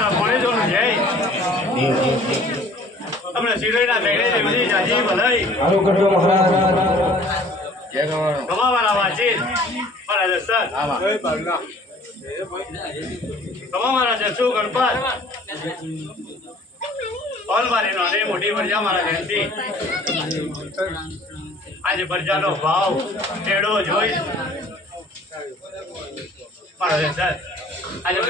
મારા ભણે જો જય તમને શિરોઈના લઈને એમની જાજી ભલાઈ હાલો કરજો મહારાજ જય ગવાણો કમાવાના વાંચી મારા દર્શન કમાવાના જસુ ગણપત ઓલ મારી નાની મોટી પ્રજા મારા જયંતિ આજે પ્રજાનો ભાવ ટેડો જોઈ મારા દર્શન આજે